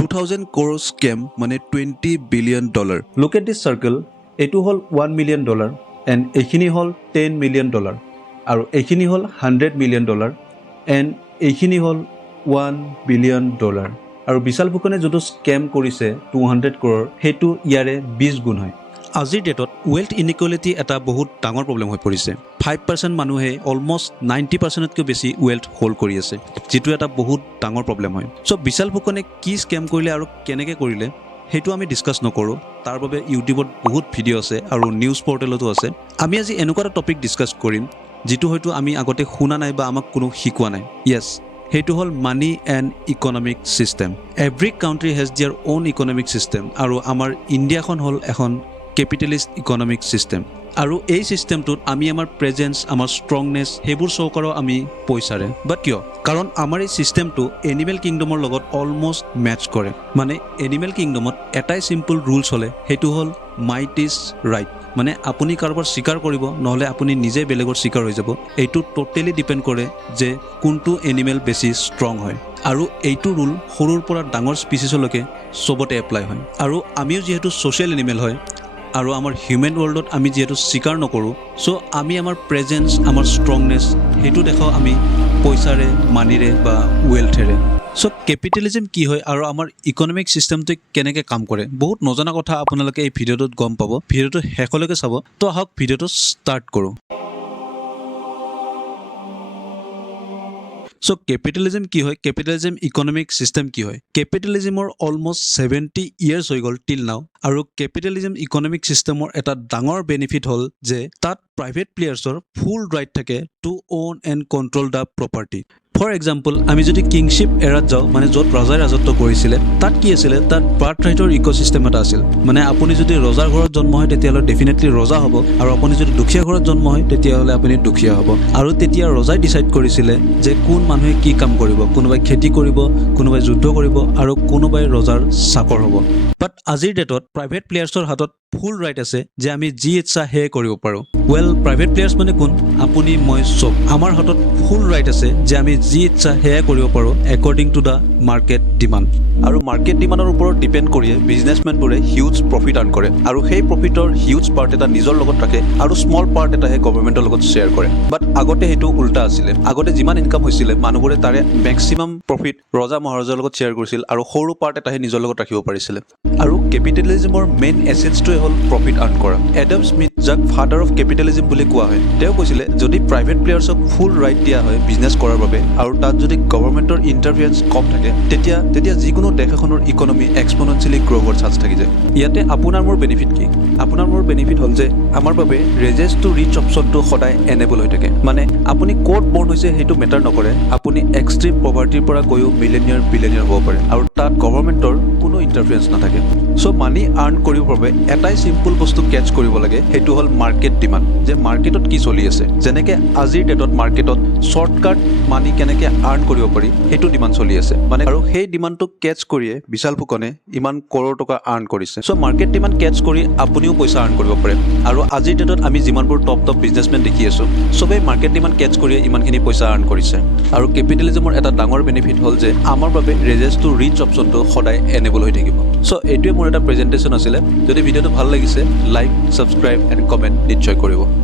2000 crore scam মানে $20 billion. Look at this circle. এইটো হ'ল $1 million and এইখিনি হ'ল $10 million আৰু এইখিনি হ'ল $100 million and এইখিনি হ'ল $1 billion আৰু বিশাল ফুকনে যোনটো স্কেম কৰিছে 200 crore সেইটো ইয়াৰে 20 গুণ হয়। আজিৰ ডেটত ৱেল্থ ইনইকুৱেলিটি এটা বহুত ডাঙৰ প্ৰব্লেম হৈ পৰিছে। 5% মানুহে অলমষ্ট 90%তকৈ বেছি ৱেল্থ হোল্ড কৰি আছে, যিটো এটা বহুত ডাঙৰ প্ৰব্লেম হয়। চ' বিশাল ফুকনে কি স্কেম কৰিলে আৰু কেনেকৈ কৰিলে সেইটো আমি ডিছকাছ নকৰোঁ। তাৰ বাবে ইউটিউবত বহুত ভিডিঅ' আছে আৰু নিউজ পৰ্টেলতো আছে। আমি আজি এনেকুৱা এটা টপিক ডিছকাছ কৰিম যিটো হয়তো আমি আগতে শুনা নাই বা আমাক কোনো শিকোৱা নাই। য়েছ, সেইটো হ'ল money and economic system. Every country has their own economic system আৰু আমাৰ ইণ্ডিয়াখন হ'ল এখন কেপিটেলিষ্ট ইকনমিক ছিষ্টেম। আৰু এই ছিষ্টেমটোত আমি আমাৰ প্ৰেজেঞ্চ, আমাৰ ষ্ট্ৰংনেছ সেইবোৰ শ্ব' কৰোঁ আমি পইচাৰে। বাট কিয়? কাৰণ আমাৰ এই ছিষ্টেমটো এনিমেল কিংডমৰ লগত অলমষ্ট মেটচ কৰে। মানে এনিমেল কিংডমত এটাই চিম্পল ৰুলছ হ'লে সেইটো হ'ল মাইট ইজ ৰাইট। মানে আপুনি কাৰোবাৰ স্বীকাৰ কৰিব, নহ'লে আপুনি নিজে বেলেগৰ স্বীকাৰ হৈ যাব। এইটো টোটেলি ডিপেণ্ড কৰে যে কোনটো এনিমেল বেছি ষ্ট্ৰং হয়। আৰু এইটো ৰুল সৰুৰ পৰা ডাঙৰ স্পিচিছলৈকে চবতে এপ্লাই হয়। আৰু আমিও যিহেতু ছ'চিয়েল এনিমেল হয় আৰু আমাৰ হিউমেন ৱৰ্ল্ডত আমি যিহেতু স্বীকাৰ নকৰোঁ, চ' আমি আমাৰ প্ৰেজেঞ্চ, আমাৰ ষ্ট্ৰংনেছ সেইটো দেখাওঁ আমি পইচাৰে, মানিৰে বা ৱেল্থেৰে। চ' কেপিটেলিজম কি হয় আৰু আমাৰ ইকনমিক ছিষ্টেমটোৱে কেনেকৈ কাম কৰে, বহুত নজনা কথা আপোনালোকে এই ভিডিঅ'টোত গম পাব। ভিডিঅ'টো শেষলৈকে চাব। তো আহক ভিডিঅ'টো ষ্টাৰ্ট কৰোঁ। চ' কেপিটেলিজম কি হয়, কেপিটেলিজম ইকনমিক ছিষ্টেম কি হয়? কেপিটেলিজমৰ অলমষ্ট 70 years হৈ গ'ল টিল নাও। আৰু কেপিটেলিজম ইকনমিক ছিষ্টেমৰ এটা ডাঙৰ বেনিফিট হ'ল যে তাত প্ৰাইভেট প্লেয়াৰ্ছৰ ফুল ৰাইট থাকে to own and control the property. For example, আমি যদি কিংশ্বিপ এৰাত যাওঁ, মানে য'ত ৰজাই ৰাজত্ব কৰিছিলে, তাত কি আছিলে? তাত বাৰ্থ ৰাইটৰ ইক'ছিষ্টেম এটা আছিল। মানে আপুনি যদি ৰজাৰ ঘৰত জন্ম হয় তেতিয়াহ'লে ডেফিনেটলি ৰজা হ'ব, আৰু আপুনি যদি দুখীয়া ঘৰত জন্ম হয় তেতিয়াহ'লে আপুনি দুখীয়া হ'ব। আৰু তেতিয়া ৰজাই ডিচাইড কৰিছিলে যে কোন মানুহে কি কাম কৰিব। কোনোবাই খেতি কৰিব, কোনোবাই যুদ্ধ কৰিব, আৰু কোনোবাই ৰজাৰ চাকৰ হ'ব। বাট আজিৰ ডেটত প্ৰাইভেট প্লেয়াৰ্ছৰ হাতত ফুল ৰাইট আছে যে আমি যি ইচ্ছা সেয়ে কৰিব পাৰোঁ। ৱেল, প্ৰাইভেট প্লেয়াৰ্ছ মানে কোন? আপুনি, মই, চব। আমাৰ হাতত ফুল ৰাইট আছে যে আমি যি ইচ্ছা সেয়াই কৰিব পাৰোঁ according to the market demand. আৰু মাৰ্কেট ডিমাণ্ডৰ ওপৰত ডিপেণ্ড কৰিয়ে বিজনেছমেনবোৰে হিউজ প্ৰফিট আৰ্ণ কৰে, আৰু সেই প্ৰফিটৰ হিউজ পাৰ্ট এটা নিজৰ লগত ৰাখে আৰু স্মল পাৰ্ট এটাহে গভৰ্ণমেণ্টৰ লগত শ্বেয়াৰ কৰে। বাট আগতে সেইটো উল্টা আছিলে। আগতে যিমান ইনকাম হৈছিলে মানুহবোৰে তাৰে মেক্সিমাম প্ৰফিট ৰজা মহাৰজাৰ লগত শ্বেয়াৰ কৰিছিল আৰু সৰু পাৰ্ট এটাহে নিজৰ লগত ৰাখিব পাৰিছিলে। আৰু কেপিটেলিজমৰ মেইন এছেঞ্চটোৱে হ'ল প্ৰফিট আৰ্ণ কৰা। এডাম স্মিথ, যাক ফাদাৰ অফ কেপিটেলিজম বুলি কোৱা হয়, তেওঁ কৈছিলে যদি প্ৰাইভেট প্লেয়াৰ্ছক ফুল ৰাইট দিয়া হয় বিজনেছ কৰাৰ বাবে, আৰু তাত যদি গভৰ্ণমেণ্টৰ ইণ্টাৰফিয়েৰেঞ্চ কম থাকে, তেতিয়া যিকোনো দেশ এখনৰ ইকনমি এক্সপনেনচিয়েলি গ্ৰ' হোৱাৰ চান্স থাকি যায়। ইয়াতে আপোনাৰ মোৰ বেনিফিট কি? আপোনাৰ মোৰ বেনিফিট হ'ল যে আমাৰ বাবে ৰেজেছ টু ৰিচ অপশ্যনটো সদায় এনেবল হৈ থাকে। মানে আপুনি ক'ত বৰ্ণ হৈছে সেইটো মেটাৰ নকৰে, আপুনি এক্সট্ৰিম পভাৰ্টিৰ পৰা গৈও মিলেনিয়াৰ বিলেনিয়াৰ হ'ব পাৰে, আৰু তাত গভৰ্ণমেণ্টৰ কোনো ইণ্টাৰফিয়েৰেঞ্চ নাথাকে। চ' মানি আৰ্ণ কৰিবৰ বাবে এটাই চিম্পল বস্তু কেটচ কৰিব লাগে, সেইটো হ'ল মাৰ্কেট ডিমাণ্ড। যে মাৰ্কেটত কি চলি আছে, যেনেকৈ আজিৰ ডেটত মাৰ্কেটত শ্বৰ্টকাট মানি কেনেকৈ আৰ্ণ কৰিব পাৰি সেইটো ডিমাণ্ড চলি আছে। মানে আৰু সেই ডিমাণ্ডটোক কেটচ কৰিয়ে বিশাল ফুকনে ইমান কৰোৰ টকা আৰ্ণ কৰিছে। চ' মাৰ্কেট ডিমাণ্ড কেটচ কৰি আপুনিও পইচা আৰ্ণ কৰিব পাৰে। আৰু আজিৰ ডেটত আমি যিমানবোৰ টপ বিজনেছমেন দেখি আছোঁ, চবেই মাৰ্কেট ডিমাণ্ড কেটচ কৰিয়ে ইমানখিনি পইচা আৰ্ণ কৰিছে। আৰু কেপিটেলিজমৰ এটা ডাঙৰ বেনিফিট হ'ল যে আমাৰ বাবে ৰেজেছ টু ৰিচ অপশ্যনটো সদায় এনেবল হৈ থাকিব। চ' এইটোৱে মোৰ এটা প্ৰেজেণ্টেশ্যন আছিলে। যদি ভিডিঅ'টো ভাল লাগিছে, লাইক, ছাবস্ক্ৰাইব এণ্ড কমেণ্ট নিশ্চয় কৰিব।